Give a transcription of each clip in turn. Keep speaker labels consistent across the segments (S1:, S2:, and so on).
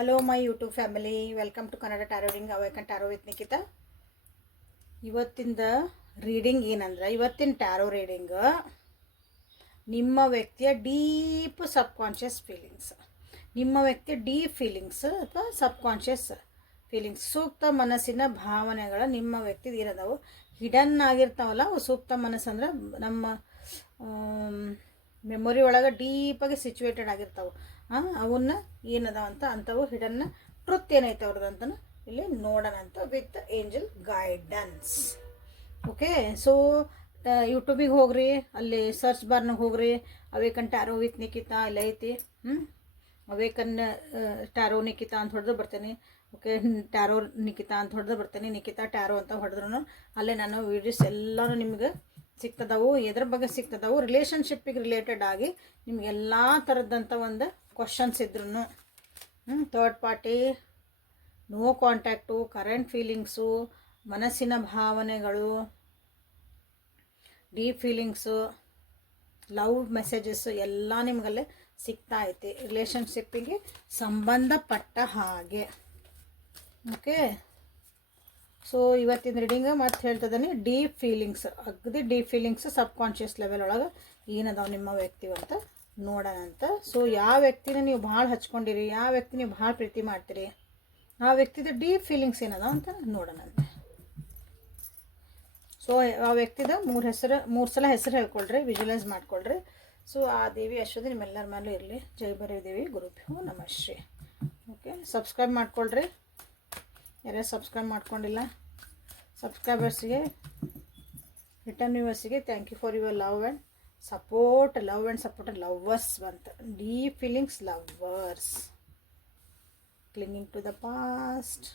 S1: Hello my YouTube family welcome to Kannada tarot reading awaken tarot with Nikhita ಇವತ್ತಿಂದ reading ಏನಂದ್ರೆ, ಇವತ್ತಿನ tarot reading ನಿಮ್ಮ ವ್ಯಕ್ತಿಯ deep subconscious feelings ನಿಮ್ಮ ವ್ಯಕ್ತಿಯ ಡೀಪ್ ಫೀಲಿಂಗ್ಸ್ ಅಥವಾ ಸಬ್ಕಾನ್ಷಿಯಸ್ ಫೀಲಿಂಗ್ಸ್ ಸೂಕ್ತ ಮನಸ್ಸಿನ ಭಾವನೆಗಳ ನಿಮ್ಮ ವ್ಯಕ್ತಿದು ಏನದಾವು? ಹಿಡನ್ ಆಗಿರ್ತಾವಲ್ಲ, ಅವು ಸೂಕ್ತ ಮನಸ್ಸು ಅಂದ್ರೆ ನಮ್ಮ ಮೆಮೊರಿ ಒಳಗೆ ಡೀಪಾಗಿ ಸಿಚುವೇಟೆಡ್ ಆಗಿರ್ತಾವೆ. ಅವನ್ನ ಏನದಾವ ಅಂತ ಅಂಥವು ಹಿಡನ್ನ ಟ್ರುತ್ ಏನೈತೆ ಅವ್ರದ್ದು ಅಂತ ಇಲ್ಲಿ ನೋಡೋಣ ಅಂತ with angel guidance. Okay, so ಯೂಟ್ಯೂಬಿಗೆ ಹೋಗ್ರಿ, ಅಲ್ಲಿ ಸರ್ಚ್ ಬಾರ್ನಾಗ ಹೋಗ್ರಿ, ಅವೇಕನ್ ಟ್ಯಾರೋ ವಿತ್ ನಿಖಿತಾ ಇಲ್ಲ ಐತಿ ಹ್ಞೂ ಅವೇಕನ್ ಟ್ಯಾರೋ ನಿಖಿತಾ ಅಂತ ಹೊಡೆದು ಬರ್ತೇನೆ, ಓಕೆ? ಟ್ಯಾರೋ ನಿಖಿತಾ ಅಂತ ಹೊಡೆದು ಬರ್ತೇನೆ ನಿಖಿತಾ ಟ್ಯಾರೋ ಅಂತ ಹೊಡೆದ್ರು ಅಲ್ಲೇ ನಾನು ವೀಡಿಯೋಸ್ ಎಲ್ಲನೂ ನಿಮ್ಗೆ ಸಿಗ್ತದವು, ಎದ್ರ ಬಗ್ಗೆ ಸಿಗ್ತದವು ರಿಲೇಷನ್ಶಿಪ್ಪಿಗೆ ರಿಲೇಟೆಡ್ ಆಗಿ ನಿಮ್ಗೆ ಎಲ್ಲ ಥರದ್ದಂಥ ಒಂದು ಕ್ವಶನ್ಸ್ ಇದ್ರೂ third party no contact current feelings ಮನಸ್ಸಿನ ಭಾವನೆಗಳು ಡೀಪ್ ಫೀಲಿಂಗ್ಸು ಲವ್ ಮೆಸೇಜಸ್ಸು ಎಲ್ಲ ನಿಮಗಲ್ಲೇ ಸಿಗ್ತಾ ಐತಿ. ರಿಲೇಷನ್ಶಿಪ್ಪಿಗೆ ಸಂಬಂಧಪಟ್ಟ ಹಾಗೆ. ಓಕೆ ಸೊ ಇವತ್ತಿನ ರೀಡಿಂಗ್ ಮತ್ತೆ ಹೇಳ್ತದೇನೆ ಡೀಪ್ ಫೀಲಿಂಗ್ಸ್ ಅಗದಿ deep feelings subconscious level ಒಳಗೆ ಏನದಾವ ನಿಮ್ಮ ವ್ಯಕ್ತಿ ಅಂತ. ನೋಡೋಣ ಅಂತ ಸೊ ಯಾವ ವ್ಯಕ್ತಿನ ನೀವು ಭಾಳ ಹಚ್ಕೊಂಡಿರಿ, ಯಾವ ವ್ಯಕ್ತಿ ನೀವು ಭಾಳ ಪ್ರೀತಿ ಮಾಡ್ತೀರಿ, ಆ ವ್ಯಕ್ತಿದ ಡೀಪ್ ಫೀಲಿಂಗ್ಸ್ ಏನದ ಅಂತ ನೋಡೋಣ ಅಂತ ಸೊ ಆ ವ್ಯಕ್ತಿದ ಮೂರು ಹೆಸರು, ಮೂರು ಸಲ ಹೆಸರು ಹೇಳ್ಕೊಳ್ರಿ ವಿಜುವಲೈಸ್ ಮಾಡ್ಕೊಳ್ರಿ. ಸೊ ಆ ದೇವಿ ಅಶ್ವತಿ ನಿಮ್ಮೆಲ್ಲರ ಮೇಲೂ ಇರಲಿ. ಜೈ ಬರೀ ದೇವಿ, ಗುರುಭ್ಯೋ ನಮಶ್ರೀ ಓಕೆ ಸಬ್ಸ್ಕ್ರೈಬ್ ಮಾಡ್ಕೊಳ್ರಿ. ಯಾರ್ಯಾರು ಸಬ್ಸ್ಕ್ರೈಬ್ ಮಾಡ್ಕೊಂಡಿಲ್ಲ ಸಬ್ಸ್ಕ್ರೈಬರ್ಸಿಗೆ return ವ್ಯೂವರ್ಸಿಗೆ thank you for your love and support love and support lovers ಬಂತ deep feelings lovers clinging to the past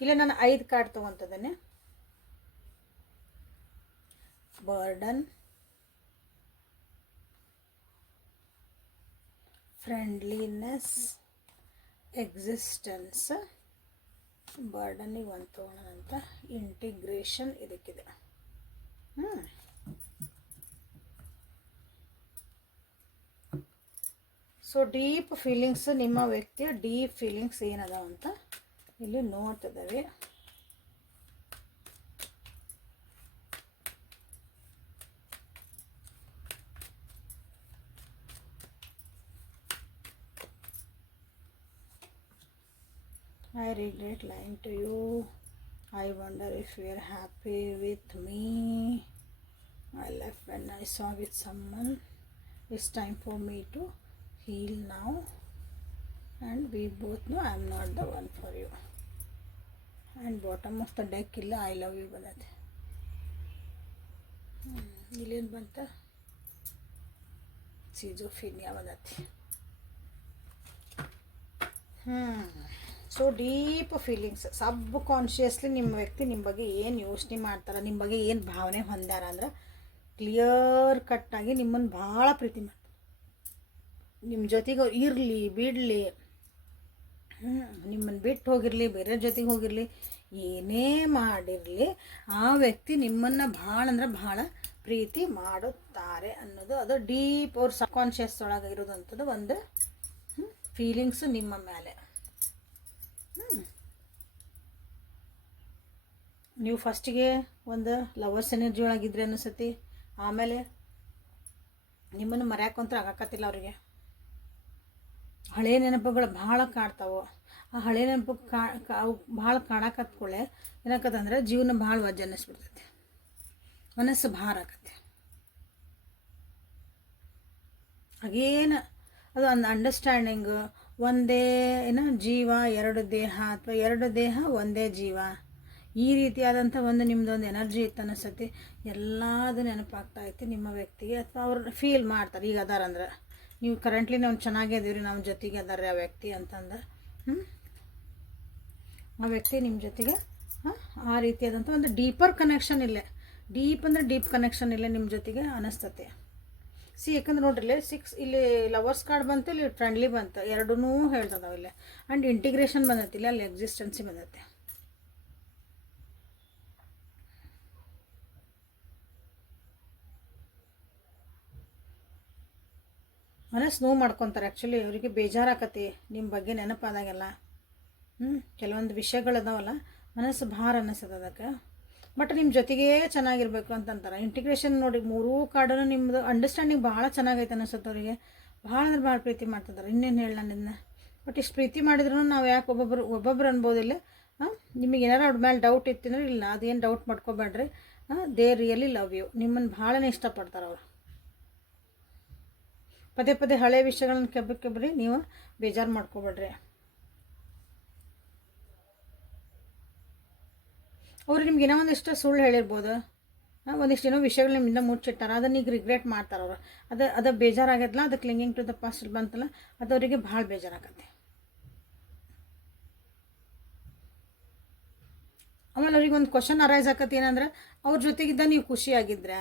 S1: ಇಲ್ಲ, ನಾನು ಐದು ಕಾರ್ಡ್ ತೊಗೊತದೇನೆ ಬರ್ಡನ್ ಫ್ರೆಂಡ್ಲಿನೆಸ್ ಎಕ್ಸಿಸ್ಟೆನ್ಸ್ ಬರ್ಡನಿಗೆ ಒಂದು ತೊಗೊಳ್ಳೋಣ ಅಂತ ಇಂಟಿಗ್ರೇಷನ್ ಇದಕ್ಕಿದೆ. ಹ್ಞೂ ಸೊ ಡೀಪ್ ಫೀಲಿಂಗ್ಸ್ ನಿಮ್ಮ ವ್ಯಕ್ತಿಯ ಡೀಪ್ ಫೀಲಿಂಗ್ಸ್ ಏನದ ಅಂತ ಇಲ್ಲಿ ನೋಡ್ತಿದ್ದಾವೆ I regret lying to you. I wonder if you are happy with me. I left when I saw with someone. It's time for me to heal now. And we both know I am not the one for you. And bottom of the deck ಇಲ್ಲ I love you ಬಂದೈತೆ ಇಲ್ಲೇನು ಬಂತ ಸಿಜೋಫಿನಿಯಾ ಬಂದೈತಿ ಹ್ಞೂ so deep feelings subconsciously ನಿಮ್ಮ ವ್ಯಕ್ತಿ ನಿಮ್ಮ ಬಗ್ಗೆ ಏನು ಯೋಚನೆ ಮಾಡ್ತಾರೆ, ನಿಮ್ಮ ಬಗ್ಗೆ ಏನು ಭಾವನೆ ಹೊಂದ್ಯಾರ ಅಂದ್ರೆ ಕ್ಲಿಯರ್ ಕಟ್ಟಾಗಿ ನಿಮ್ಮನ್ನು ಭಾಳ ಪ್ರೀತಿ ಮಾಡ್ತಾರೆ. ನಿಮ್ಮ ಜೊತೆಗೆ ಇರಲಿ, ಬಿಡಲಿ. ನಿಮ್ಮನ್ನು ಬಿಟ್ಟು ಹೋಗಿರಲಿ, ಬೇರೆ ಜೊತೆಗೆ ಹೋಗಿರಲಿ, ಏನೇ ಮಾಡಿರಲಿ, ಆ ವ್ಯಕ್ತಿ ನಿಮ್ಮನ್ನು ಭಾಳ ಅಂದ್ರೆ ಭಾಳ ಪ್ರೀತಿ ಮಾಡುತ್ತಾರೆ ಅನ್ನೋದು, ಅದು ಡೀಪ್ ಅವ್ರ ಸಬ್ಕಾನ್ಷಿಯಸ್ ಒಳಗೆ ಇರೋದಂಥದ್ದು ಒಂದು ಫೀಲಿಂಗ್ಸು ನಿಮ್ಮ ಮೇಲೆ ನೀವು ಫಸ್ಟಿಗೆ ಒಂದು ಲವರ್ಸ್ ಎನರ್ಜಿ ಒಳಗಿದ್ರೆ ಅನಿಸತಿ ಆಮೇಲೆ ನಿಮ್ಮನ್ನು ಮರ್ಯಾಕಂತೂ ಆಗಾಕತ್ತಿಲ್ಲ ಅವರಿಗೆ. ಹಳೆ ನೆನಪುಗಳು ಭಾಳ ಕಾಡ್ತಾವೆ. ಆ ಹಳೆ ನೆನಪು ಕಾ ಭಾಳ ಕಾಡಾಕತ್ಕೊಳ್ಳೆ ಏನಾಕತ್ತಂದ್ರೆ ಜೀವನ ಭಾಳ ವಜ್ಜ ಅನ್ನಿಸ್ಬಿಡ್ತೈತಿ ಮನಸ್ಸು ಭಾರ ಆಕತ್ತೆ. ಹಾಗೇನು ಅದು ಒಂದು ಅಂಡರ್ಸ್ಟ್ಯಾಂಡಿಂಗು ಒಂದೇ ಏನೋ ಜೀವ, ಎರಡು ದೇಹ ಅಥವಾ ಎರಡು ದೇಹ, ಒಂದೇ ಜೀವ. ಈ ರೀತಿಯಾದಂಥ ಒಂದು ನಿಮ್ಮದೊಂದು ಎನರ್ಜಿ ಇತ್ತು ಅನ್ನಿಸ್ತೈತಿ ಎಲ್ಲದು ನೆನಪಾಗ್ತಾ ಐತಿ ನಿಮ್ಮ ವ್ಯಕ್ತಿಗೆ ಅಥವಾ ಅವ್ರು ಫೀಲ್ ಮಾಡ್ತಾರೆ. ಈಗ ಅದಾರಂದ್ರೆ ನೀವು ಕರೆಂಟ್ಲಿ ನಾವು ಚೆನ್ನಾಗೇ ಇದೀವಿ ನಮ್ಮ ಜೊತೆಗೆ ಅದಾರೆ ಆ ವ್ಯಕ್ತಿ ಅಂತಂದ. ಹ್ಞೂ ಆ ವ್ಯಕ್ತಿ ನಿಮ್ಮ ಜೊತೆಗೆ ಆ ರೀತಿಯಾದಂಥ ಒಂದು ಡೀಪರ್ ಕನೆಕ್ಷನ್ ಇಲ್ಲೇ. ಡೀಪ್ ಅಂದರೆ ಡೀಪ್ ಕನೆಕ್ಷನ್ ಇಲ್ಲೇ ನಿಮ್ಮ ಜೊತೆಗೆ ಅನಿಸ್ತತೆ. ಸಿ ಯಾಕಂದ್ರೆ ನೋಡ್ರಿ ಸಿಕ್ಸ್ ಇಲ್ಲಿ ಲವರ್ಸ್ ಕಾರ್ಡ್ ಬಂತು, ಇಲ್ಲಿ ಫ್ರೆಂಡ್ಲಿ ಬಂತು. ಎರಡೂ ಹೇಳ್ತದಾವ ಇಲ್ಲೇ. ಆ್ಯಂಡ್ ಇಂಟಿಗ್ರೇಷನ್ ಬಂದೈತಿ, ಇಲ್ಲ ಅಲ್ಲಿ ಎಕ್ಸಿಸ್ಟೆನ್ಸಿ ಬಂದೈತೆ. ಮನಸ್ಸು ನೋವು ಮಾಡ್ಕೊತಾರೆ. ಆ್ಯಕ್ಚುಲಿ ಅವರಿಗೆ ಬೇಜಾರಾಕತಿ ನಿಮ್ಮ ಬಗ್ಗೆ ನೆನಪಾದಾಗೆಲ್ಲ. ಹ್ಞೂ ಕೆಲವೊಂದು ವಿಷಯಗಳದಾವಲ್ಲ ಮನಸ್ಸು ಭಾರ ಅನ್ನಿಸ್ತದೆ ಅದಕ್ಕೆ. ಬಟ್ ನಿಮ್ಮ ಜೊತೆಗೇ ಚೆನ್ನಾಗಿರ್ಬೇಕು ಅಂತಂತಾರೆ. ಇಂಟಿಗ್ರೇಷನ್ ನೋಡಿ, ಮೂರೂ ಕಾರ್ಡನ್ನು ನಿಮ್ಮದು ಅಂಡರ್ಸ್ಟ್ಯಾಂಡಿಂಗ್ ಭಾಳ ಚೆನ್ನಾಗೈತೆ ಅನ್ನಿಸುತ್ತೆ ಅವರಿಗೆ. ಭಾಳ ಅಂದ್ರೆ ಭಾಳ ಪ್ರೀತಿ ಮಾಡ್ತಿದ್ದಾರೆ ಇನ್ನೇನು ಹೇಳಿ ನಾನು ಬಟ್ ಇಷ್ಟು ಪ್ರೀತಿ ಮಾಡಿದ್ರು ನಾವು ಯಾಕೆ ಒಬ್ಬೊಬ್ಬರು ಒಬ್ಬೊಬ್ರು ಅನ್ಬೋದಿಲ್ಲ ನಿಮಗೆ ಏನಾರು ಅವ್ರ ಮೇಲೆ ಡೌಟ್ ಇತ್ತಂದ್ರೆ ಇಲ್ಲ, ಅದೇನು ಡೌಟ್ ಮಾಡ್ಕೋಬೇಡ್ರಿ. ದೇ ರಿಯಲಿ ಲವ್ ಯು ನಿಮ್ಮನ್ನು ಭಾಳನೇ ಇಷ್ಟಪಡ್ತಾರೆ ಅವರು. ಪದೇ ಪದೇ ಹಳೆ ವಿಷಯಗಳನ್ನ ಕೆಬ್ಬ ಕೆಬ್ಬರಿ ನೀವು ಬೇಜಾರು ಮಾಡ್ಕೋಬೇಡ್ರಿ. ಅವ್ರು ನಿಮ್ಗೆ ಏನೋ ಒಂದಿಷ್ಟು ಸುಳ್ಳು ಹೇಳಿರ್ಬೋದು. ಒಂದಿಷ್ಟು ಏನೋ ವಿಷಯಗಳು ನಿಮ್ಮಿಂದ ಮುಚ್ಚಿಟ್ಟಾರ, ಅದನ್ನ ಈಗ ರಿಗ್ರೆಟ್ ಮಾಡ್ತಾರೆ ಅವರು. ಅದು ಅದು ಬೇಜಾರಾಗೈತಲ್ಲ ಅದು ಕ್ಲಿಂಗಿಂಗ್ ಟು ದ ಪಾಸ್ಟ್ ಬಂತಲ್ಲ, ಅದು ಅವರಿಗೆ ಭಾಳ ಬೇಜಾರಾಗತ್ತೆ. ಆಮೇಲೆ ಅವ್ರಿಗೆ ಒಂದು ಕ್ವಶನ್ ಅರೈಸ್ ಆಕತ್ತೆ ಏನಂದ್ರೆ, ಅವ್ರ ಜೊತೆಗಿದ್ದ ನೀವು ಖುಷಿಯಾಗಿದ್ರಾ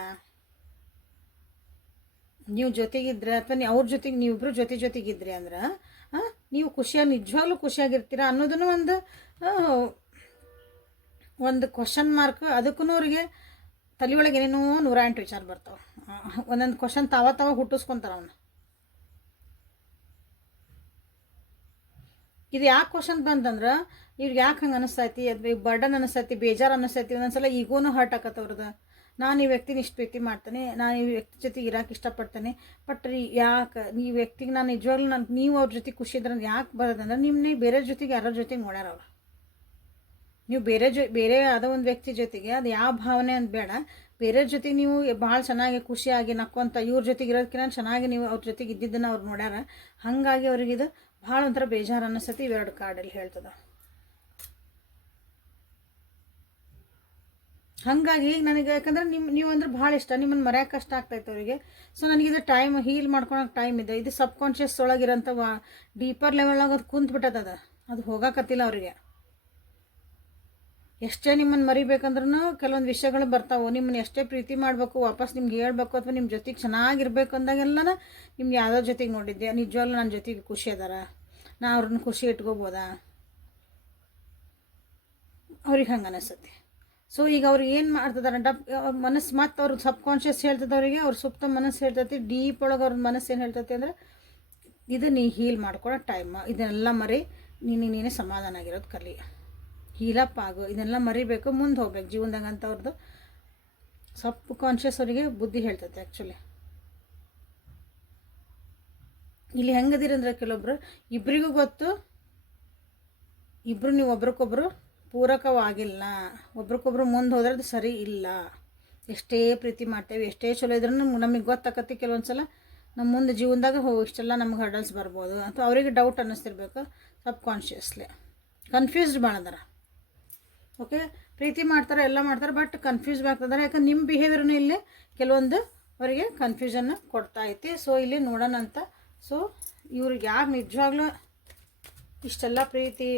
S1: ನೀವು ಜೊತೆಗಿದ್ರೆ ಅಥವಾ ಅವ್ರ ಜೊತೆಗೆ, ನೀವಿಬ್ರು ಜೊತೆ ಜೊತೆಗಿದ್ರಿ ಅಂದ್ರೆ ನೀವು ಖುಷಿಯಾಗಿ ನಿಜವಾಗ್ಲೂ ಖುಷಿಯಾಗಿರ್ತೀರ ಅನ್ನೋದನ್ನು ಒಂದು ಒಂದು ಕ್ವಶನ್ ಮಾರ್ಕ್ ಅದಕ್ಕೂ ಅವ್ರಿಗೆ ತಲೆಯೊಳಗೆ ಏನೇನೋ ನೂರ ಎಂಟು ವಿಚಾರ ಬರ್ತಾವೆ. ಒಂದೊಂದು ಕ್ವಶನ್ ತಾವ ತಾವ ಹುಟ್ಟಿಸ್ಕೊಂತಾರ ಅವನ್ನ ಇದು ಯಾಕೆ ಕ್ವಶನ್ ಬಂತಂದ್ರೆ, ಇವ್ರಿಗೆ ಯಾಕೆ ಹಂಗೆ ಅನಿಸ್ತೈತಿ ಅದು ಬರ್ಡನ್ ಅನಿಸ್ತೈತಿ, ಬೇಜಾರು ಅನಿಸ್ತೈತಿ, ಒಂದೊಂದ್ಸಲ ಈಗೋನು ಹರ್ಟ್ ಆಕತ್ತ ಅವ್ರದ್ದು ನಾನು ಈ ವ್ಯಕ್ತಿನ ಇಷ್ಟು ಪ್ರೀತಿ ಮಾಡ್ತಾನೆ, ನಾನು ಈ ವ್ಯಕ್ತಿ ಜೊತೆ ಇರೋಕೆ ಇಷ್ಟಪಡ್ತೇನೆ ಬಟ್ ರೀ ಯಾಕೆ, ಈ ವ್ಯಕ್ತಿಗೆ ನಾನು ನಿಜವಾಗ್ಲೂ ನಾನು, ನೀವು ಅವ್ರ ಜೊತೆ ಖುಷಿ ಇದ್ರೆ ಯಾಕೆ ಬರೋದಂದ್ರೆ ನಿಮ್ಮನ್ನೇ ಬೇರೆ ಜೊತೆಗೆ ಯಾರೋ ಜೊತೆಗೆ ನೋಡ್ಯಾರ ನೀವು ಬೇರೆ ಜೊ, ಬೇರೆ ಯಾವುದೋ ಒಂದು ವ್ಯಕ್ತಿ ಜೊತೆಗೆ ಅದು ಯಾವ ಭಾವನೆ ಅಂತ ಬೇಡ, ಬೇರೆ ಜೊತೆಗೆ ನೀವು ಭಾಳ ಚೆನ್ನಾಗಿ ಖುಷಿಯಾಗಿ ನಕ್ಕೊಂತ ಇವ್ರ ಜೊತೆಗೆ ಇರೋದಕ್ಕಿಂತ ಚೆನ್ನಾಗಿ ನೀವು ಅವ್ರ ಜೊತೆಗೆ ಇದ್ದಿದ್ದನ್ನು ಅವ್ರು ನೋಡ್ಯಾರ, ಹಾಗಾಗಿ ಅವ್ರಿಗೆ ಇದು ಭಾಳ ಒಂಥರ ಬೇಜಾರು ಅನ್ನಿಸ್ತತಿ ಇವೆರಡು ಕಾರ್ಡಲ್ಲಿ ಹೇಳ್ತದ. ಹಾಗಾಗಿ ನನಗೆ ಯಾಕಂದ್ರೆ ನಿಮ್ಮ ನೀವು ಅಂದ್ರೆ ಭಾಳ ಇಷ್ಟ ನಿಮ್ಮನ್ನು ಮರೆಯೋಕೆ ಕಷ್ಟ ಆಗ್ತೈತೆ ಅವರಿಗೆ. ಸೊ ಇದು ಟೈಮ್ ಹೀಲ್ ಮಾಡ್ಕೊಳಕ್ಕೆ ಟೈಮ್ ಇದೆ. ಇದು ಸಬ್ ಕಾನ್ಷಿಯಸ್ ಒಳಗಿರೋಂಥ ಡೀಪರ್ ಲೆವೆಲ್ನಾಗ ಅದು ಕುಂತು ಬಿಟ್ಟದ ಅದು ಹೋಗಾಕತ್ತಿಲ್ಲ ಅವರಿಗೆ. ಎಷ್ಟೇ ನಿಮ್ಮನ್ನು ಮರಿಬೇಕಂದ್ರೂ ಕೆಲವೊಂದು ವಿಷಯಗಳು ಬರ್ತಾವೆ. ನಿಮ್ಮನ್ನು ಎಷ್ಟೇ ಪ್ರೀತಿ ಮಾಡಬೇಕು, ವಾಪಸ್ ನಿಮ್ಗೆ ಹೇಳ್ಬೇಕು ಅಥವಾ ನಿಮ್ಮ ಜೊತೆಗೆ ಚೆನ್ನಾಗಿರ್ಬೇಕು ಅಂದಾಗೆಲ್ಲ ನಿಮ್ಗೆ ಯಾವುದೋ ಜೊತೆಗೆ ನೋಡಿದ್ದೆ ನಿಜವಾಗ್ಲೂ ನನ್ನ ಜೊತೆಗೆ ಖುಷಿ ಅದಾರ? ನಾ ಅವ್ರನ್ನ ಖುಷಿ ಇಟ್ಕೋಬೋದಾ? ಅವ್ರಿಗೆ ಹಂಗೆ ಅನಿಸುತ್ತೆ. ಸೊ ಈಗ ಅವ್ರು ಏನು ಮಾಡ್ತಿದ್ದಾರೆ ಡಬ್ ಮನಸ್ಸು ಮತ್ತು ಅವ್ರ ಸಬ್ ಕಾನ್ಷಿಯಸ್ ಹೇಳ್ತದೆ ಅವರಿಗೆ ಅವ್ರ ಸುಪ್ತ ಮನಸ್ಸು ಹೇಳ್ತೈತಿ ಡೀಪ್ ಒಳಗೆ ಅವ್ರ ಮನಸ್ಸು ಏನು ಹೇಳ್ತೈತಿ ಅಂದರೆ, ಇದು ನೀ ಹೀಲ್ ಮಾಡ್ಕೊಳ್ಳೋ ಟೈಮ್ ಇದನ್ನೆಲ್ಲ ಮರಿ ನೀನು ನೀನೇ ಸಮಾಧಾನ ಆಗಿರೋದು ಕಲಿ. ಹೀಲಪ್ ಆಗು, ಇದನ್ನೆಲ್ಲ ಮರಿಬೇಕು, ಮುಂದೆ ಹೋಗ್ಬೇಕು. ಜೀವನದಾಗ ಅಂತ ಅವ್ರದ್ದು ಸಬ್ ಕಾನ್ಷಿಯಸ್ ಅವರಿಗೆ ಬುದ್ಧಿ ಹೇಳ್ತೈತೆ ಆ್ಯಕ್ಚುಲಿ ಇಲ್ಲಿ ಹೆಂಗದಿರಂದ್ರೆ ಕೆಲವೊಬ್ರು ಇಬ್ಬರಿಗೂ ಗೊತ್ತು ಇಬ್ಬರು ನೀವು ಒಬ್ರಿಗೊಬ್ರು ಪೂರಕವಾಗಿಲ್ಲ. ಒಬ್ರಿಗೊಬ್ರು ಮುಂದೆ ಹೋದ್ರೆ ಅದು ಸರಿ ಇಲ್ಲ. ಎಷ್ಟೇ ಪ್ರೀತಿ ಮಾಡ್ತೇವೆ, ಎಷ್ಟೇ ಚಲೋ ಇದ್ರೂ ನಮಗೆ ಗೊತ್ತಾಕತಿ ಕೆಲವೊಂದು ಸಲ ನಮ್ಮ ಮುಂದೆ ಜೀವನದಾಗ ಹೋ, ಇಷ್ಟೆಲ್ಲ ನಮ್ಗೆ ಹರ್ಡಲ್ಸ್ ಬರ್ಬೋದು. ಅಥವಾ ಅವರಿಗೆ ಡೌಟ್ ಅನ್ನಿಸ್ತಿರ್ಬೇಕು ಸಬ್ ಕಾನ್ಷಿಯಸ್ಲಿ ಕನ್ಫ್ಯೂಸ್ಡ್ ಭಾಳದಾರ ಓಕೆ ಪ್ರೀತಿ ಮಾಡ್ತಾರೆ, ಎಲ್ಲ ಮಾಡ್ತಾರೆ ಬಟ್ ಕನ್ಫ್ಯೂಸ್ ಆಗ್ತದಾರೆ. ಯಾಕಂದ್ರೆ ನಿಮ್ಮ ಬಿಹೇವಿಯರ್ನ ಇಲ್ಲಿ ಕೆಲವೊಂದು ಅವರಿಗೆ ಕನ್ಫ್ಯೂಷನ್ ಕೊಡ್ತಾ ಐತಿ. ಸೊ ಇಲ್ಲಿ ನೋಡೋಣ ಅಂತ ಸೊ ಇವ್ರಿಗೆ ಯಾರು ನಿಜವಾಗ್ಲೂ ಇಷ್ಟೆಲ್ಲ ಪ್ರೀತಿ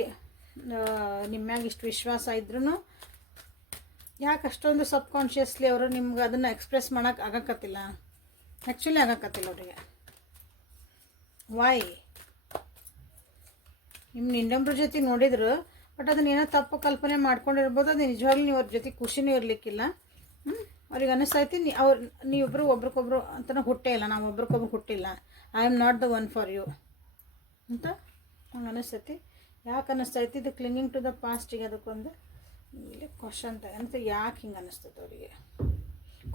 S1: ನಿಮ್ಮ್ಯಾಗ ಇಷ್ಟು ವಿಶ್ವಾಸ ಇದ್ರೂ ಯಾಕೆ ಅಷ್ಟೊಂದು ಸಬ್ ಕಾನ್ಷಿಯಸ್ಲಿ ಅವರು ನಿಮ್ಗೆ ಅದನ್ನು ಎಕ್ಸ್ಪ್ರೆಸ್ ಮಾಡೋಕೆ ಆಗಕತ್ತಿಲ್ಲ? ಆ್ಯಕ್ಚುಲಿ ಆಗಕತ್ತಿಲ್ಲ ಅವರಿಗೆ. ವಾಯ್ ನಿಮ್ಮ ನಿಂಡಂಬ್ರ ಜೊತೆ ನೋಡಿದ್ರು ಬಟ್ ಅದನ್ನ ಏನೋ ತಪ್ಪು ಕಲ್ಪನೆ ಮಾಡ್ಕೊಂಡಿರ್ಬೋದು, ಅದು ನಿಜವಾಗ್ಲೂ ನೀವು ಅವ್ರ ಜೊತೆ ಖುಷಿನೂ ಇರಲಿಕ್ಕಿಲ್ಲ. ಹ್ಞೂ ಅವ್ರಿಗೆ ಅನ್ನಿಸ್ತೈತಿ ನೀ ಅವ್ರು ನೀವಿಬ್ಬರು ಒಬ್ರಿಗೊಬ್ರು ಅಂತಲೂ ಹುಟ್ಟೇ ಇಲ್ಲ, ನಾವು ಒಬ್ರಿಗೊಬ್ರು ಹುಟ್ಟಿಲ್ಲ. I am not the one for you ಅಂತ ಹಂಗೆ ಅನ್ನಿಸ್ತೈತಿ ಯಾಕೆ ಅನ್ನಿಸ್ತೈತಿ ಇದು ಕ್ಲಿಂಗಿಂಗ್ ಟು ದ ಪಾಸ್ಟಿಗೆ ಅದಕ್ಕೊಂದು ಇಲ್ಲಿ ಕ್ವಶನ್ ಅಂತ ಯಾಕೆ ಹಿಂಗೆ ಅನ್ನಿಸ್ತದೆ ಅವರಿಗೆ?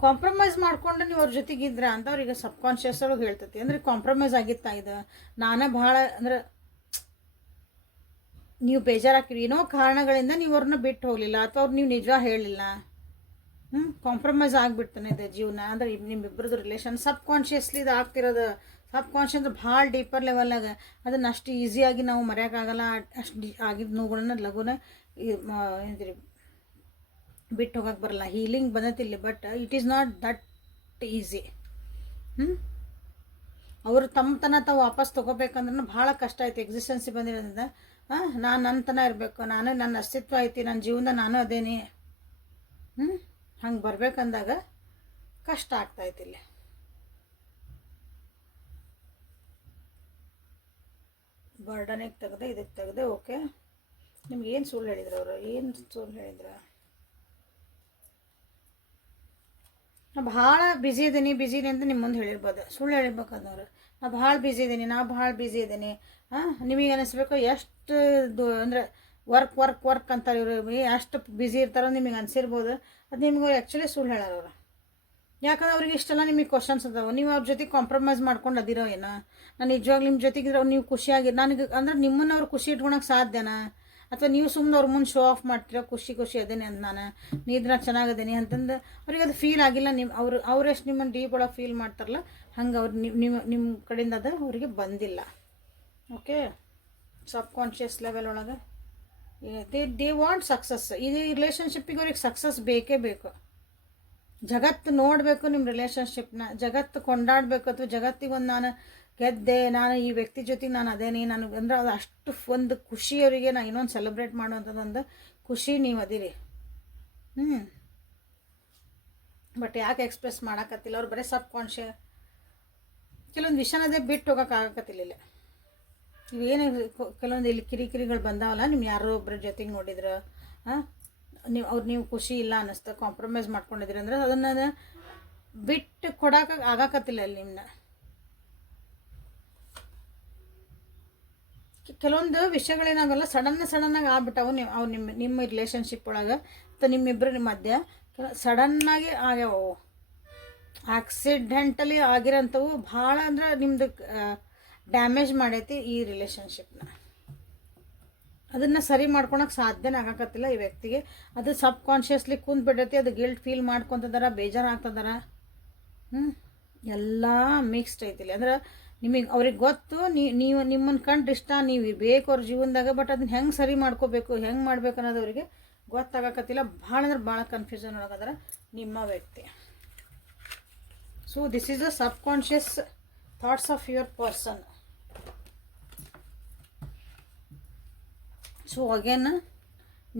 S1: ಕಾಂಪ್ರಮೈಸ್ ಮಾಡ್ಕೊಂಡು ನೀವು ಅವ್ರ ಜೊತೆಗಿದ್ರ ಅಂತ ಅವ್ರಿಗೆ ಸಬ್ ಕಾನ್ಷಿಯಸ್ ಒಳಗೆ ಹೇಳ್ತೈತಿ. ಅಂದರೆ ಕಾಂಪ್ರಮೈಸ್ ಆಗಿತ್ತಾ ಇದು? ನಾನೇ ಭಾಳ ಅಂದ್ರೆ ನೀವು ಬೇಜಾರಾಕಿರಿ ಏನೋ ಕಾರಣಗಳಿಂದ ನೀವು ಅವ್ರನ್ನ ಬಿಟ್ಟು ಹೋಗಲಿಲ್ಲ ಅಥವಾ ಅವ್ರು ನೀವು ನಿಜ ಹೇಳಿಲ್ಲ. ಹ್ಞೂ ಕಾಂಪ್ರಮೈಸ್ ಆಗಿಬಿಡ್ತಾನೆ ಇದೆ ಜೀವನ. ಅಂದರೆ ನಿಮ್ಮಿಬ್ಬರದ್ದು ರಿಲೇಷನ್ ಸಬ್ ಕಾನ್ಷಿಯಸ್ಲಿ ಇದು ಆಗ್ತಿರೋದು ಸಬ್ ಕಾನ್ಷಿಯಸ್ ಭಾಳ ಡೀಪರ್ ಲೆವೆಲಾಗ ಅದನ್ನು ಅಷ್ಟು ಈಸಿಯಾಗಿ ನಾವು ಮರೆಯೋಕ್ಕಾಗಲ್ಲ ಅಷ್ಟು ಡಿ ಆಗಿದ್ದ ನೋವುಗಳನ್ನ ಲಘುನ ಏನಂತೀರಿ ಬಿಟ್ಟು ಹೋಗಕ್ಕೆ ಬರಲ್ಲ healing ಬಂದತಿಲ್ಲ but it is not that easy ಹ್ಞೂ ಅವರು ತಮ್ಮತನ ತಾವು ವಾಪಸ್ ತೊಗೋಬೇಕಂದ್ರೂ ಭಾಳ ಕಷ್ಟ ಐತೆ ಎಕ್ಸಿಸ್ಟೆನ್ಸಿ ಬಂದಿರೋದ್ರಿಂದ ಹಾಂ ನಾನು ನನ್ನತನ ಇರಬೇಕು ನಾನು ನನ್ನ ಅಸ್ತಿತ್ವ ಐತಿ ನನ್ನ ಜೀವನ ನಾನು ಅದೇನಿ ಹ್ಞೂ ಹಂಗೆ ಬರ್ಬೇಕಂದಾಗ ಕಷ್ಟ ಆಗ್ತಾಯ್ತು ಬರ್ಡನಿಗೆ ತೆಗೆದೆ ಇದಕ್ಕೆ ತೆಗೆದೆ, ಓಕೆ. ನಿಮ್ಗೆ ಏನು ಸುಳ್ಳು ಹೇಳಿದ್ರು ಅವರು? ಏನು ಸುಳ್ಳು ಹೇಳಿದ್ರ? ನಾ ಭಾಳ ಬ್ಯುಸಿ ಇದ್ದೀನಿ ಬ್ಯುಸಿ ಅಂತ ನಿಮ್ಮ ಮುಂದೆ ಹೇಳಿರ್ಬೋದು. ಸುಳ್ಳು ಹೇಳಿರ್ಬೇಕಂದವ್ರು. ನಾ ಭಾಳ ಬ್ಯುಸಿ ಇದ್ದೀನಿ ನಾ ಭಾಳ ಬ್ಯುಸಿ ಇದ್ದೀನಿ ಹಾಂ ನಿಮಗೆ ಅನಿಸ್ಬೇಕು ಎಷ್ಟು ಅಂದರೆ ವರ್ಕ್ ವರ್ಕ್ ವರ್ಕ್ ಅಂತಾರೆ ಇವರು. ಎಷ್ಟು ಬ್ಯುಸಿ ಇರ್ತಾರೋ ನಿಮಗೆ ಅನಿಸಿರ್ಬೋದು. ಅದು ನಿಮ್ಗೆ ಆ್ಯಕ್ಚುಲಿ ಸುಳ್ಳು ಹೇಳೋರು ಯಾಕಂದ್ರೆ ಅವ್ರಿಗೆ ಇಷ್ಟೆಲ್ಲ ನಿಮಗೆ ಕ್ವಶನ್ಸ್ ಅದಾವೆ. ನೀವು ಅವ್ರ ಜೊತೆ ಕಾಂಪ್ರಮೈಸ್ ಮಾಡ್ಕೊಂಡು ಅದಿರೋ ಏನೋ. ನಾನು ನಿಜವಾಗ್ಲೂ ನಿಮ್ಮ ಜೊತೆಗಿದ್ರೆ ಅವ್ರು ನೀವು ಖುಷಿಯಾಗಿ ನನಗೆ ಅಂದ್ರೆ ನಿಮ್ಮನ್ನು ಅವ್ರು ಖುಷಿ ಇಟ್ಕೊಳಕ್ಕೆ ಸಾಧ್ಯನಾ? ಅಥವಾ ನೀವು ಸುಮ್ಮನೆ ಅವ್ರ ಮುಂದೆ ಶೋ ಆಫ್ ಮಾಡ್ತೀರ? ಖುಷಿ ಖುಷಿ ಅದೇನೆ ಅಂತ ನಾನು. ನೀದ್ರ ಚೆನ್ನಾಗಿದ್ದೀನಿ ಅಂತಂದು ಅವ್ರಿಗೆ ಅದು ಫೀಲ್ ಆಗಿಲ್ಲ. ನಿಮ್ಮ ಅವ್ರು ಅವರೆಷ್ಟು ನಿಮ್ಮನ್ನು ಡೀಪ್ ಒಳಗೆ ಫೀಲ್ ಮಾಡ್ತಾರಲ್ಲ, ಹಂಗೆ ಅವ್ರು ನಿಮ್ಮ ನಿಮ್ಮ ನಿಮ್ಮ ಕಡೆಯಿಂದ ಅದು ಅವರಿಗೆ ಬಂದಿಲ್ಲ. ಓಕೆ ಸಬ್ ಕಾನ್ಷಿಯಸ್ ಲೆವೆಲ್ ಒಳಗೆ ದೇ ದೇ ವಾಂಟ್ ಸಕ್ಸಸ್ ಇದು ರಿಲೇಷನ್ಶಿಪ್ಪಿಗೆ ಅವ್ರಿಗೆ ಸಕ್ಸಸ್ ಬೇಕೇ ಬೇಕು. ಜಗತ್ತು ನೋಡಬೇಕು ನಿಮ್ಮ ರಿಲೇಷನ್ಶಿಪ್ನ ಜಗತ್ತು ಕೊಂಡಾಡಬೇಕು. ಅಥವಾ ಜಗತ್ತಿಗೆ ಒಂದು ನಾನು ಗೆದ್ದೆ, ನಾನು ಈ ವ್ಯಕ್ತಿ ಜೊತೆಗೆ ನಾನು ಅದೇನಿ ನನಗೆ ಅಂದ್ರೆ ಅದು ಅಷ್ಟು ಒಂದು ಖುಷಿ ಅವರಿಗೆ ನಾನು ಇನ್ನೊಂದು ಸೆಲೆಬ್ರೇಟ್ ಮಾಡುವಂಥದ್ದೊಂದು ಖುಷಿ ನೀವು ಅದಿರಿ. ಹ್ಞೂ ಬಟ್ ಯಾಕೆ ಎಕ್ಸ್ಪ್ರೆಸ್ ಮಾಡೋಕತ್ತಿಲ್ಲ? ಅವ್ರು ಬರೀ ಸಬ್ ಕಾನ್ಷಿಯ ಕೆಲವೊಂದು ವಿಷಯನದೇ ಬಿಟ್ಟು ಇಲ್ಲಿ. ಇವೇನು ಕೆಲವೊಂದು ಇಲ್ಲಿ ಕಿರಿಕಿರಿಗಳು ಬಂದಾವಲ್ಲ ನಿಮ್ಮ ಯಾರೋ ಒಬ್ಬರ ಜೊತೆಗೆ ನೋಡಿದ್ರು ಹಾಂ ನೀವು ಅವ್ರು ನೀವು ಖುಷಿ ಇಲ್ಲ ಅನ್ನಿಸ್ತು ಕಾಂಪ್ರಮೈಸ್ ಮಾಡ್ಕೊಂಡಿದ್ರಿ ಅಂದ್ರೆ ಅದನ್ನು ಬಿಟ್ಟು ಕೊಡೋಕೆ ಆಗಾಕತ್ತಿಲ್ಲ ಅಲ್ಲಿ ನಿಮ್ಮನ್ನ ಕೆಲವೊಂದು ವಿಷಯಗಳೇನಾಗಲ್ಲ ಸಡನ್ ಸಡನ್ನಾಗಿ ಆಗ್ಬಿಟ್ಟವು ನೀವು, ಅವು ನಿಮ್ಮ ನಿಮ್ಮ ರಿಲೇಷನ್ಶಿಪ್ ಒಳಗೆ ಅಥವಾ ನಿಮ್ಮಿಬ್ಬರ ಮಧ್ಯ. ಸಡನ್ನಾಗಿ ಆಗ್ಯಾವ. ಆಕ್ಸಿಡೆಂಟಲಿ ಆಗಿರೋಂಥವು ಭಾಳ ಅಂದ್ರೆ ನಿಮ್ದು ಡ್ಯಾಮೇಜ್ ಮಾಡೈತಿ ಈ ರಿಲೇಷನ್ಶಿಪ್ನ ಅದನ್ನು ಸರಿ ಮಾಡ್ಕೊಳಕ್ಕೆ ಸಾಧ್ಯನೇ ಆಗಕತ್ತಿಲ್ಲ ಈ ವ್ಯಕ್ತಿಗೆ. ಅದು ಸಬ್ ಕಾನ್ಷಿಯಸ್ಲಿ ಬಿಡೈತಿ ಅದು ಗಿಲ್ಟ್ ಫೀಲ್ ಮಾಡ್ಕೊತದಾರ, ಬೇಜಾರು ಆಗ್ತದಾರ. ಹ್ಞೂ ಎಲ್ಲ ಮಿಕ್ಸ್ಡ್ ಐತಿಲ್ಲ ಅಂದ್ರೆ ನಿಮಗೆ ಅವ್ರಿಗೆ ಗೊತ್ತು ನೀವು ನಿಮ್ಮನ್ನು ಕಂಡು ಇಷ್ಟ, ನೀವು ಬೇಕು ಅವ್ರ ಜೀವನದಾಗ, ಬಟ್ ಅದನ್ನ ಹೆಂಗೆ ಸರಿ ಮಾಡ್ಕೋಬೇಕು, ಹೆಂಗೆ ಮಾಡ್ಬೇಕು ಅನ್ನೋದು ಅವರಿಗೆ ಗೊತ್ತಾಗಕತ್ತಿಲ್ಲ. ಭಾಳ ಅಂದ್ರೆ ಭಾಳ ಕನ್ಫ್ಯೂಷನ್ ಒಳಗಾದ್ರೆ ನಿಮ್ಮ ವ್ಯಕ್ತಿ. So this is the subconscious thoughts of your person so again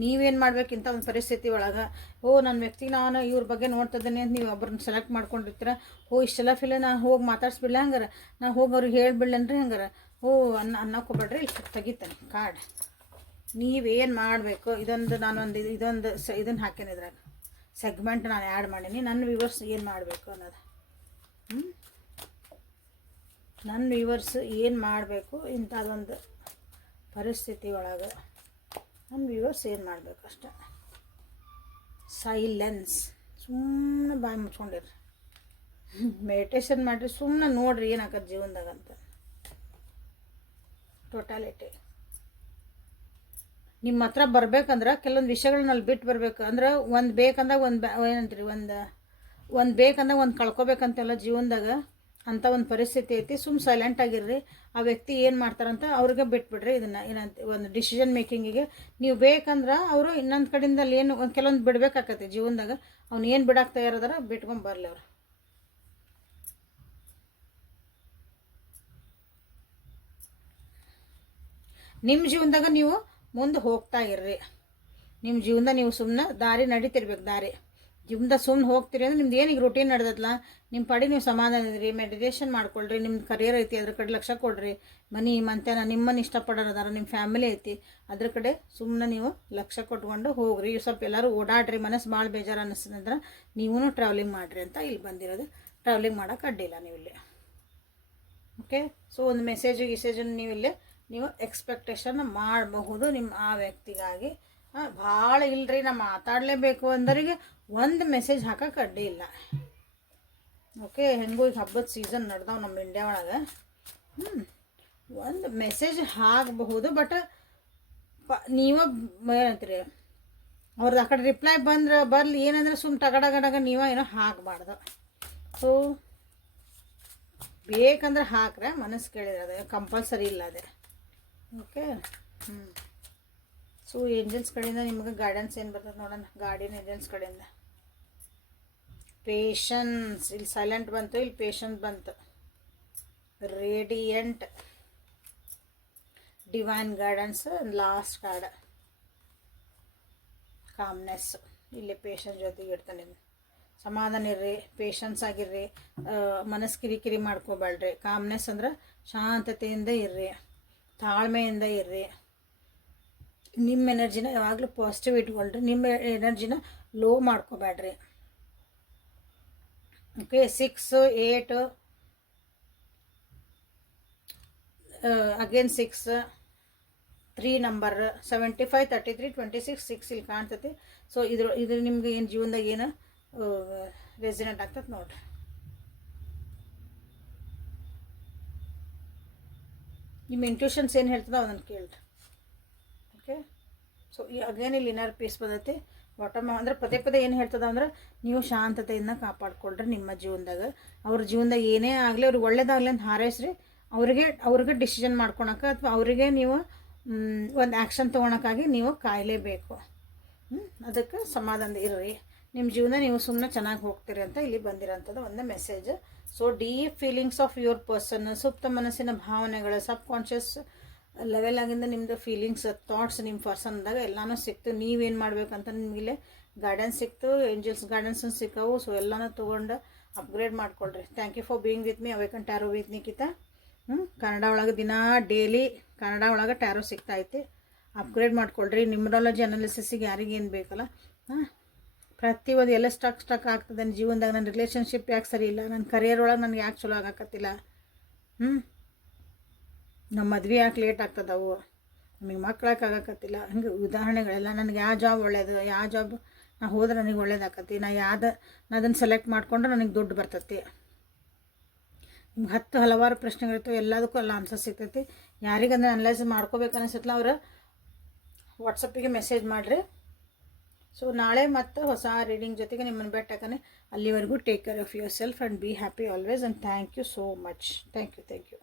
S1: ನೀವೇನು ಮಾಡ್ಬೇಕಿಂತ ಒಂದು ಪರಿಸ್ಥಿತಿ ಒಳಗೆ, ಓ ನನ್ನ ವ್ಯಕ್ತಿ ನಾನು ಇವ್ರ ಬಗ್ಗೆ ನೋಡ್ತಿದ್ದೇನೆ ಅಂತ ನೀವು ಒಬ್ಬರನ್ನ ಸೆಲೆಕ್ಟ್ ಮಾಡ್ಕೊಂಡಿರ್ತೀರ, ಓ ಇಷ್ಟೆಲ್ಲ ಫಿಲ ನಾನು ಹೋಗಿ ಮಾತಾಡ್ಸ್ಬಿಡ್ಲ ಹಂಗಾರೆ? ನಾ ಹೋಗಿ ಅವ್ರಿಗೆ ಹೇಳ್ಬಿಡ್ಲೇನ್ರಿ ಹಂಗಾರೆ? ಓ, ಅನ್ನ ಅನ್ನಕ್ಕೋಗ್ಬೇಡ್ರಿ ಇಲ್ಲಿ ತೆಗಿತಾನೆ ಕಾರ್ಡ್ ನೀವೇನು ಮಾಡಬೇಕು, ಇದೊಂದು ನಾನೊಂದು ಇದೊಂದು ಸ ಇದನ್ನು ಹಾಕೇನೆ ಇದ್ರಾಗ. ಸೆಗ್ಮೆಂಟ್ ನಾನು ಆ್ಯಡ್ ಮಾಡೀನಿ ನನ್ನ ವ್ಯೂವರ್ಸ್ ಏನು ಮಾಡಬೇಕು ಅನ್ನೋದು. ನನ್ನ ವ್ಯೂವರ್ಸ್ ಏನು ಮಾಡಬೇಕು ಇಂಥದ್ದೊಂದು ಪರಿಸ್ಥಿತಿ ಒಳಗೆ. ನಮ್ಮ ವ್ಯೂವರ್ಸ್ ಏನು ಮಾಡಬೇಕು ಅಷ್ಟೆ. ಸೈಲೆನ್ಸ್ ಸುಮ್ಮನೆ ಬಾಯಿ ಮುಚ್ಕೊಂಡಿರಿ ಮೆಡಿಟೇಷನ್ ಮಾಡಿರಿ ಸುಮ್ಮನೆ ನೋಡ್ರಿ ಏನಾಗತ್ತೆ ಜೀವನದಾಗ ಅಂತ ಟೋಟಾಲಿಟಿ ನಿಮ್ಮ ಹತ್ರ ಬರ್ಬೇಕಂದ್ರೆ ಕೆಲವೊಂದು ವಿಷಯಗಳನ್ನ ಅಲ್ಲಿ ಬಿಟ್ಟು ಬರಬೇಕು. ಅಂದ್ರೆ ಒಂದು ಬೇಕಂದಾಗ ಒಂದು ಬ್ಯಾ ಏನಂತೀರಿ, ಒಂದು ಒಂದು ಬೇಕಂದಾಗ ಒಂದು ಕಳ್ಕೊಬೇಕಂತೆಲ್ಲ ಜೀವನದಾಗ ಅಂಥ ಒಂದು ಪರಿಸ್ಥಿತಿ ಐತಿ. ಸುಮ್ ಸೈಲೆಂಟ್ ಆಗಿರ್ರಿ. ಆ ವ್ಯಕ್ತಿ ಏನು ಮಾಡ್ತಾರಂತ ಅವ್ರಿಗೆ ಬಿಟ್ಬಿಡ್ರಿ ಇದನ್ನು. ಏನಂತ, ಒಂದು ಡಿಸಿಷನ್ ಮೇಕಿಂಗಿಗೆ ನೀವು ಬೇಕಂದ್ರೆ ಅವರು ಇನ್ನೊಂದು ಕಡೆಯಿಂದ ಅಲ್ಲಿ ಏನು ಕೆಲವೊಂದು ಬಿಡ್ಬೇಕಾಕತಿ ಜೀವನದಾಗ. ಅವ್ನು ಏನು ಬಿಡಕ್ಕೆ ತಯಾರದಾರ ಬಿಟ್ಕೊಂಡ್ ಬರಲಿ ಅವ್ರು. ನಿಮ್ಮ ಜೀವನದಾಗ ನೀವು ಮುಂದೆ ಹೋಗ್ತಾ ಇರ್ರಿ. ನಿಮ್ಮ ಜೀವನದ ನೀವು ಸುಮ್ಮನೆ ದಾರಿ ನಡೀತಿರ್ಬೇಕು ದಾರಿ. ಜೀವನದ ಸುಮ್ಮನೆ ಹೋಗ್ತೀರಿ ಅಂದ್ರೆ ನಿಮ್ದು ಏನಿಗೆ ರೂಟೀನ್ ನಡೆದತ್ಲ ನಿಮ್ಮ ಪಡಿ ನೀವು ಸಮಾಧಾನ ಇದ್ರಿ ಮೆಡಿಟೇಷನ್ ಮಾಡ್ಕೊಳ್ರಿ ನಿಮ್ಮ ಕರಿಯರ್ ಐತಿ, ಅದ್ರ ಕಡೆ ಲಕ್ಷ ಕೊಡ್ರಿ. ಮನಿ, ಮಂತ್ಯಾನ ನಿಮ್ಮನ್ನು ಇಷ್ಟಪಡೋದಾರ ನಿಮ್ಮ ಫ್ಯಾಮಿಲಿ ಐತಿ. ಅದ್ರ ಕಡೆ ಸುಮ್ಮನೆ ನೀವು ಲಕ್ಷ ಕೊಟ್ಕೊಂಡು ಹೋಗ್ರಿ. ಸ್ವಲ್ಪ ಎಲ್ಲರೂ ಓಡಾಡ್ರಿ, ಮನಸ್ಸು ಭಾಳ ಬೇಜಾರು ಅನ್ನಿಸ್ತದಂದ್ರೆ ನೀವೂ ಟ್ರಾವೆಲಿಂಗ್ ಮಾಡಿರಿ ಅಂತ ಇಲ್ಲಿ ಬಂದಿರೋದು. ಟ್ರಾವೆಲಿಂಗ್ ಮಾಡೋಕೆ ಅಡ್ಡಿಲ್ಲ ನೀವು ಇಲ್ಲಿ. ಓಕೆ ಸೊ ಒಂದು ಮೆಸೇಜು ಗಿಸೇಜನ್ನು ನೀವು ಇಲ್ಲಿ, ನೀವು ಎಕ್ಸ್ಪೆಕ್ಟೇಷನ್ ಮಾಡಬಹುದು ನಿಮ್ಮ ಆ ವ್ಯಕ್ತಿಗಾಗಿ. ಭಾಳ ಇಲ್ರಿ, ನಾ ಮಾತಾಡಲೇಬೇಕು ಅಂದರಿಗೆ ಒಂದು ಮೆಸೇಜ್ ಹಾಕಕ್ಕೆ ಅಡ್ಡಿ ಇಲ್ಲ. ಓಕೆ ಹೆಂಗೂ ಈಗ ಹಬ್ಬದ ಸೀಸನ್ ನಡ್ದಾವೆ ನಮ್ಮ ಇಂಡಿಯಾ ಒಳಗೆ. ಹ್ಞೂ ಒಂದು ಮೆಸೇಜ್ ಹಾಕಬಹುದು ಬಟ್ ಪ, ನೀವು ಏನಂತೀರಿ? ಅವ್ರದ್ದು ಆ ಕಡೆ ರಿಪ್ಲೈ ಬಂದ್ರೆ, ಬರಲಿ, ಏನಂದ್ರೆ ಸುಮ್ಮ ಟಗಡಗಡಗ ನೀವೇ ಏನೋ ಹಾಕಬಾರ್ದು. ಸೊ ಬೇಕಂದ್ರೆ ಹಾಕ್ರೆ ಮನಸ್ಸು ಕೇಳಿದ್ರೆ ಅದೇ ಕಂಪಲ್ಸರಿ ಇಲ್ಲ ಅದೇ. ಓಕೆ ಹ್ಞೂ ಸೊ ಏಂಜಲ್ಸ್ ಕಡೆಯಿಂದ ನಿಮ್ಗೆ ಗೈಡೆನ್ಸ್ ಏನು ಬರ್ತದೆ ನೋಡೋಣ ಗಾರ್ಡಿಯನ್ ಏಂಜಲ್ಸ್ ಕಡೆಯಿಂದ. ಪೇಷನ್ಸ್ ಇಲ್ಲಿ ಸೈಲೆಂಟ್ ಬಂತು, ಇಲ್ಲಿ ಪೇಷನ್ಸ್ ಬಂತು. Radiant divine gardens last card calmness ಇಲ್ಲಿ ಪೇಷನ್ಸ್ ಜೊತೆಗೆ ಇಡ್ತಾನೆ ಸಮಾಧಾನ ಇರ್ರಿ ಪೇಷನ್ಸ್ ಆಗಿರ್ರಿ ಮನಸ್ಸು ಕಿರಿಕಿರಿ ಮಾಡ್ಕೋಬೇಡ್ರಿ. ಕಾಮ್ನೆಸ್ ಅಂದ್ರೆ ಶಾಂತತೆಯಿಂದ ಇರ್ರಿ, ತಾಳ್ಮೆಯಿಂದ ಇರ್ರಿ. ನಿಮ್ಮ ಎನರ್ಜಿನ ಯಾವಾಗಲೂ ಪಾಸಿಟಿವ್ ಇಟ್ಕೊಳ್ರಿ, ನಿಮ್ಮ ಎನರ್ಜಿನ low ಮಾಡ್ಕೋಬೇಡ್ರಿ. Okay six eight again six three number seventy five thirty three twenty six six ಇಲ್ಲಿ ಕಾಣ್ತೈತಿ. ಸೊ ಇದ್ರ ಇದು ನಿಮ್ಗೆ ಏನು ಜೀವನದಾಗ ಏನು ರೆಸಿಡೆಂಟ್ ಆಗ್ತದೆ ನೋಡ್ರಿ. ನಿಮ್ಮ ಇಂಟ್ಯೂಷನ್ಸ್ ಏನು ಹೇಳ್ತದೋ ಅದನ್ನು ಕೇಳ್ರಿ. ಓಕೆ ಸೊ ಅಗೇನ್ ಇಲ್ಲಿ ಏನಾರು ಪೀಸ್ ಬಂದೈತಿ ಬಾಟಮ್ ಅಂದ್ರೆ ಪದೇ ಪದೇ ಏನು ಹೇಳ್ತದ ಅಂದ್ರೆ ನೀವು ಶಾಂತತೆಯನ್ನು ಕಾಪಾಡ್ಕೊಳ್ರಿ ನಿಮ್ಮ ಜೀವನದಾಗ. ಅವ್ರ ಜೀವನದಾಗ ಏನೇ ಆಗಲಿ ಅವ್ರಿಗೆ ಒಳ್ಳೇದಾಗಲಿ ಅಂತ ಹಾರೈಸ್ರಿ. ಅವ್ರಿಗೆ ಅವ್ರಿಗೆ ಡಿಸಿಷನ್ ಮಾಡ್ಕೊಳಕ್ಕೆ ಅಥವಾ ಅವರಿಗೆ ನೀವು ಒಂದು ಆ್ಯಕ್ಷನ್ ತೊಗೊಳಕ್ಕಾಗಿ ನೀವು ಕಾಯಲೇಬೇಕು. ಅದಕ್ಕೆ ಸಮಾಧಾನ ಇರ್ರಿ. ನಿಮ್ಮ ಜೀವನ ನೀವು ಸುಮ್ಮನೆ ಚೆನ್ನಾಗಿ ಹೋಗ್ತೀರಿ ಅಂತ ಇಲ್ಲಿ ಬಂದಿರೋಂಥದ್ದು ಒಂದು message so deep feelings of your person ಸುಪ್ತ ಮನಸ್ಸಿನ ಭಾವನೆಗಳು ಸಬ್ ಕಾನ್ಷಿಯಸ್ ಲೆವೆಲ್ ಆಗಿಂದ ನಿಮ್ಮದು ಫೀಲಿಂಗ್ಸ್ ಥಾಟ್ಸ್ ನಿಮ್ಮ ಪರ್ಸನ್ದಾಗ ಎಲ್ಲನೂ ಸಿಕ್ತು. ನೀವೇನು ಮಾಡ್ಬೇಕಂತ ನಿಮಗೆ ಗಾರ್ಡನ್ ಸಿಕ್ತು. ಏಂಜಲ್ಸ್ ಗಾರ್ಡನ್ಸ್ ಸಿಕ್ಕವು. ಸೊ ಎಲ್ಲನೂ ತೊಗೊಂಡು ಅಪ್ಗ್ರೇಡ್ ಮಾಡ್ಕೊಳ್ರಿ. Thank you for being with me awaken tarot with Nikita ಹ್ಞೂ ಕನ್ನಡ ಒಳಗೆ ದಿನ ಡೈಲಿ ಕನ್ನಡ ಒಳಗೆ ಟ್ಯಾರೋ ಸಿಗ್ತೈತಿ ಅಪ್ಗ್ರೇಡ್ ಮಾಡ್ಕೊಳ್ರಿ. ನಿಮ್ರಾಲಜಿ ಅನಾಲಿಸಿಸಿಗೆ ಯಾರಿಗೇನು ಬೇಕಲ್ಲ. ಹಾಂ, ಪ್ರತಿ ಒಂದು ಎಲ್ಲ ಸ್ಟಕ್ ಸ್ಟಕ್ ಆಗ್ತದೆ. ನನ್ನ ಜೀವನದಾಗ ನನ್ನ ರಿಲೇಷನ್ಶಿಪ್ ಯಾಕೆ ಸರಿ ಇಲ್ಲ? ನನ್ನ ಕರಿಯರ್ ಒಳಗೆ ನನಗೆ ಯಾಕೆ ಚಲೋ ಆಗಕತ್ತಿಲ್ಲ? ಹ್ಞೂ ನಮ್ಮ ಮದ್ವೆ ಯಾಕೆ ಲೇಟ್ ಆಗ್ತದವು? ನಮಗೆ ಆಗಾಕತ್ತಿಲ್ಲ. ಹಂಗೆ ಉದಾಹರಣೆಗಳೆಲ್ಲ, ನನಗೆ ಯಾವ ಜಾಬ್ ಒಳ್ಳೇದು ಯಾವ ಜಾಬ್ ನಾ ಹೋದ್ರೆ ನನಗೆ ಒಳ್ಳೇದಾಕತಿ ನಾ ಯಾವ್ದು ನಾ ಅದನ್ನು ಸೆಲೆಕ್ಟ್ ಮಾಡಿಕೊಂಡ್ರೆ ನನಗೆ ದುಡ್ಡು ಬರ್ತೈತಿ ನಿಮ್ಗೆ ಹತ್ತು ಹಲವಾರು ಪ್ರಶ್ನೆಗಳಿರ್ತವೆ, ಎಲ್ಲದಕ್ಕೂ ಎಲ್ಲ ಆನ್ಸರ್ ಸಿಗ್ತೈತಿ. ಯಾರಿಗಂದ್ರೆ ಅನಲೈಸ್ ಮಾಡ್ಕೋಬೇಕು ಅನಿಸುತ್ತಲ್ಲ ಅವ್ರು ವಾಟ್ಸಪ್ಪಿಗೆ ಮೆಸೇಜ್ ಮಾಡಿರಿ. ಸೊ ನಾಳೆ ಮತ್ತೆ ಹೊಸ ರೀಡಿಂಗ್ ಜೊತೆಗೆ ನಿಮ್ಮನ್ನು ಬೆಟ್ಟಕ್ಕೆ ಅಲ್ಲಿವರೆಗೂ take care of yourself and be happy always and thank you so much thank you thank you